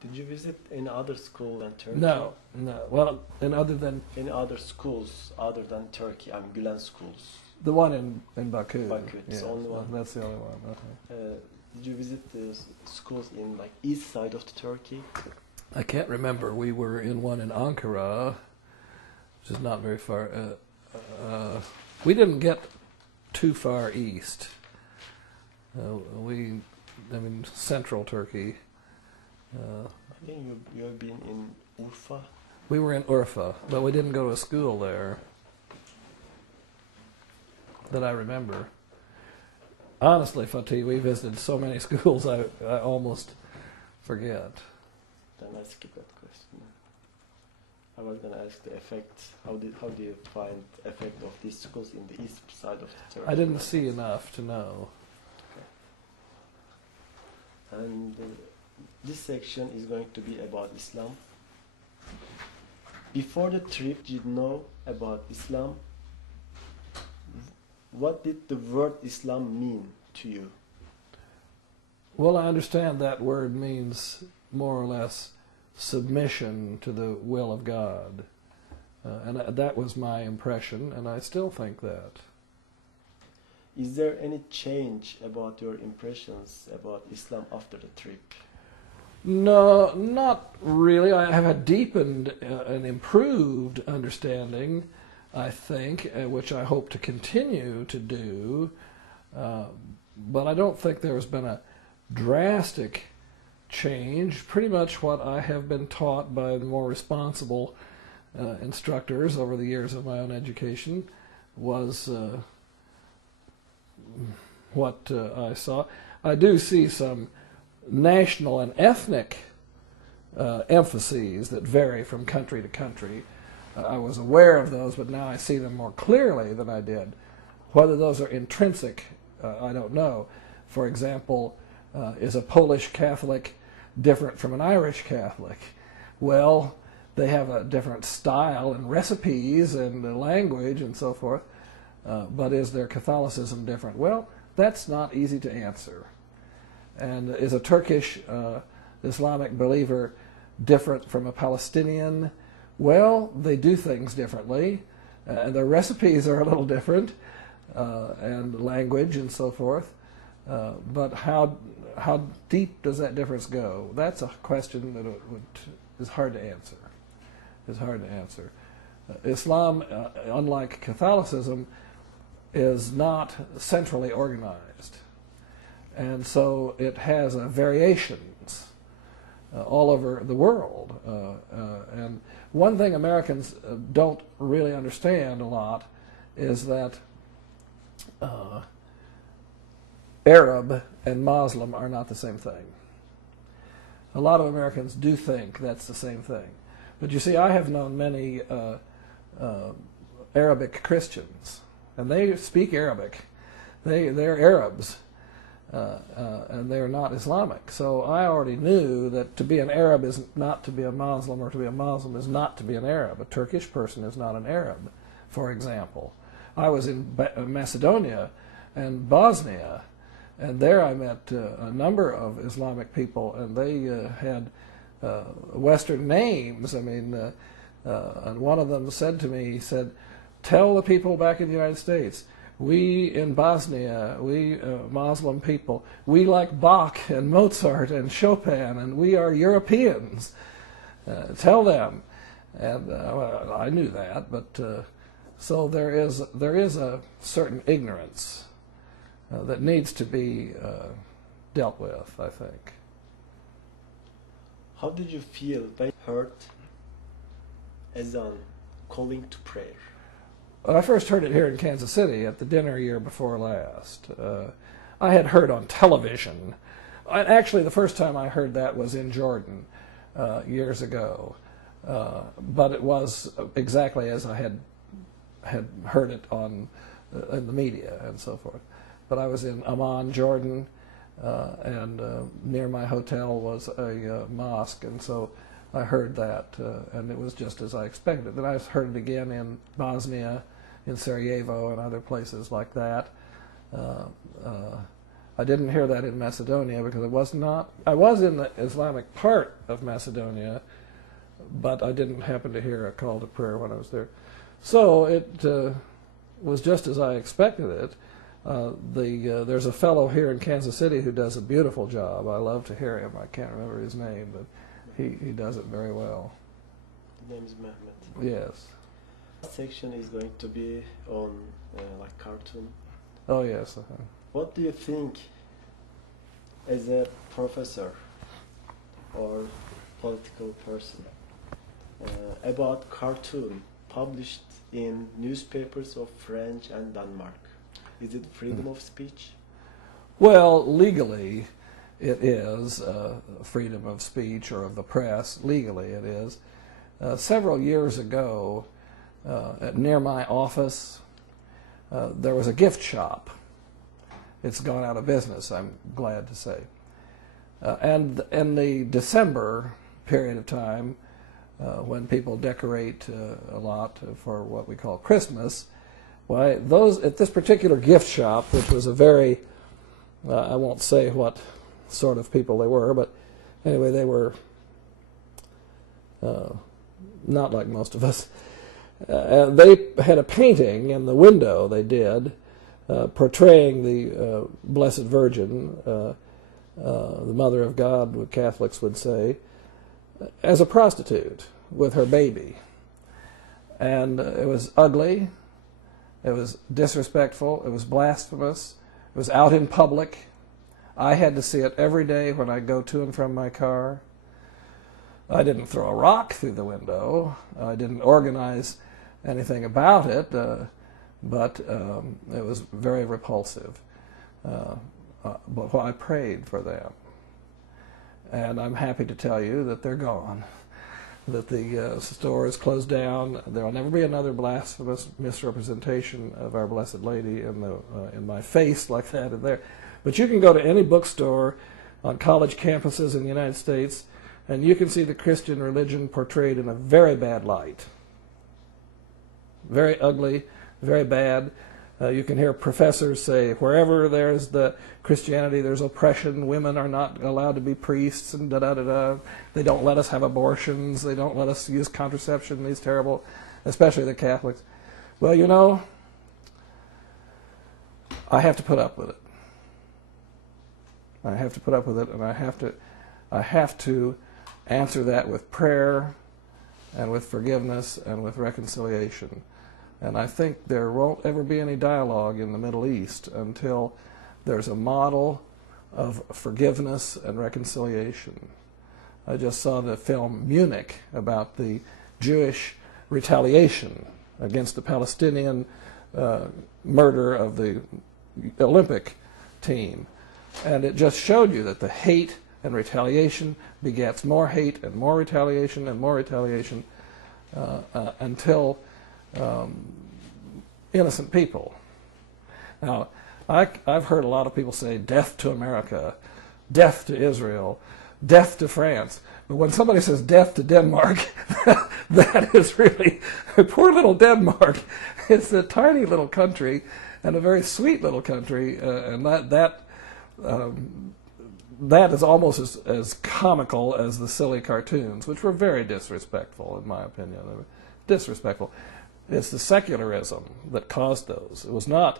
Did you visit any other school in Turkey? No, no. Well, and other than Any other schools other than Turkey? I mean, Gulen schools. the one in Baku. Baku, it's the only one. That's the only one. Okay. Did you visit the schools in like east side of the Turkey? I can't remember. We were in one in Ankara, which is not very far. We didn't get too far east. Central Turkey. I think you've been in Urfa. We were in Urfa, but we didn't go to a school there that I remember. Honestly, Fatih, we visited so many schools I almost forget. Then I skip that question. I was going to ask the effect. How do you find effect of these schools in the east side of the Turkey? I didn't see enough to know. Okay. And this section is going to be about Islam. Before the trip, did you know about Islam? What did the word Islam mean to you? Well, I understand that word means more or less submission to the will of God. And that was my impression, and I still think that. Is there any change about your impressions about Islam after the trip? No, not really. I have a deepened and improved understanding, I think, which I hope to continue to do. But I don't think there has been a drastic change. Pretty much what I have been taught by the more responsible instructors over the years of my own education was what I saw. I do see some national and ethnic emphases that vary from country to country. I was aware of those, but now I see them more clearly than I did. Whether those are intrinsic, I don't know. For example, is a Polish Catholic different from an Irish Catholic? Well, they have a different style and recipes and language and so forth, but is their Catholicism different? Well, that's not easy to answer. And is a Turkish Islamic believer different from a Palestinian? Well, they do things differently, and their recipes are a little different, and language and so forth. But how deep does that difference go? That's a question that is hard to answer. Islam, unlike Catholicism, is not centrally organized. And so it has variations all over the world. And one thing Americans don't really understand a lot is that Arab and Muslim are not the same thing. A lot of Americans do think that's the same thing. But you see, I have known many Arabic Christians, and they speak Arabic. They're Arabs. And they're not Islamic. So I already knew that to be an Arab is not to be a Muslim, or to be a Muslim is not to be an Arab. A Turkish person is not an Arab, for example. I was in Macedonia and Bosnia, and there I met a number of Islamic people, and they had Western names. I mean, and one of them said to me, he said, "Tell the people back in the United States, we in Bosnia, we Muslim people, we like Bach and Mozart and Chopin, and we are Europeans. Tell them." And well, I knew that, but so there is a certain ignorance that needs to be dealt with, I think. How did you feel when you heard azan, calling to prayer? Well, I first heard it here in Kansas City at the dinner year before last. I had heard on television. Actually, the first time I heard that was in Jordan years ago. But it was exactly as I had heard it in the media and so forth. But I was in Amman, Jordan, and near my hotel was a mosque, and so I heard that, and it was just as I expected. Then I heard it again in Bosnia, in Sarajevo, and other places like that. I didn't hear that in Macedonia because I was in the Islamic part of Macedonia, but I didn't happen to hear a call to prayer when I was there. So it was just as I expected it. There's a fellow here in Kansas City who does a beautiful job. I love to hear him. I can't remember his name, but he does it very well. The name is Mehmet. Yes. Section is going to be on like cartoon. Oh yes. What do you think, as a professor or political person, about cartoon published in newspapers of French and Denmark? Is it freedom of speech? Well, legally, it is freedom of speech or of the press. Legally, it is. Several years ago, near my office, there was a gift shop. It's gone out of business, I'm glad to say. And in the December period of time, when people decorate a lot for what we call Christmas, why those at this particular gift shop, which was a very, I won't say what sort of people they were, but anyway, they were not like most of us. They had a painting in the window, they did, portraying the Blessed Virgin, the Mother of God, what Catholics would say, as a prostitute with her baby. And it was ugly, it was disrespectful, it was blasphemous, it was out in public. I had to see it every day when I go to and from my car. I didn't throw a rock through the window, I didn't organize anything about it, but it was very repulsive. But I prayed for them. And I'm happy to tell you that they're gone, that the store is closed down. There will never be another blasphemous misrepresentation of Our Blessed Lady in my face like that in there. But you can go to any bookstore on college campuses in the United States, and you can see the Christian religion portrayed in a very bad light. Very ugly, very bad. You can hear professors say, wherever there's the Christianity, there's oppression. Women are not allowed to be priests, and da-da-da-da. They don't let us have abortions. They don't let us use contraception. These terrible, especially the Catholics. Well, you know, I have to put up with it. I have to put up with it, and I have to answer that with prayer and with forgiveness and with reconciliation. And I think there won't ever be any dialogue in the Middle East until there's a model of forgiveness and reconciliation. I just saw the film Munich about the Jewish retaliation against the Palestinian murder of the Olympic team. And it just showed you that the hate and retaliation begets more hate and more retaliation and more retaliation until innocent people. Now, I've heard a lot of people say death to America, death to Israel, death to France. But when somebody says death to Denmark, that is really, poor little Denmark. It's a tiny little country and a very sweet little country, and that is almost as comical as the silly cartoons, which were very disrespectful, in my opinion. Disrespectful. It's the secularism that caused those. It was not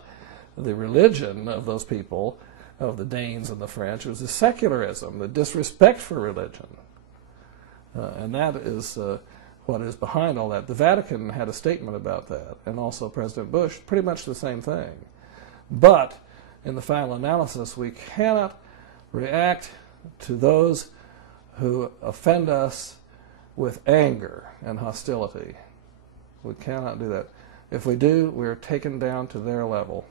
the religion of those people, of the Danes and the French. It was the secularism, the disrespect for religion. And that is what is behind all that. The Vatican had a statement about that, and also President Bush, pretty much the same thing. But in the final analysis, we cannot react to those who offend us with anger and hostility. We cannot do that. If we do, we are taken down to their level.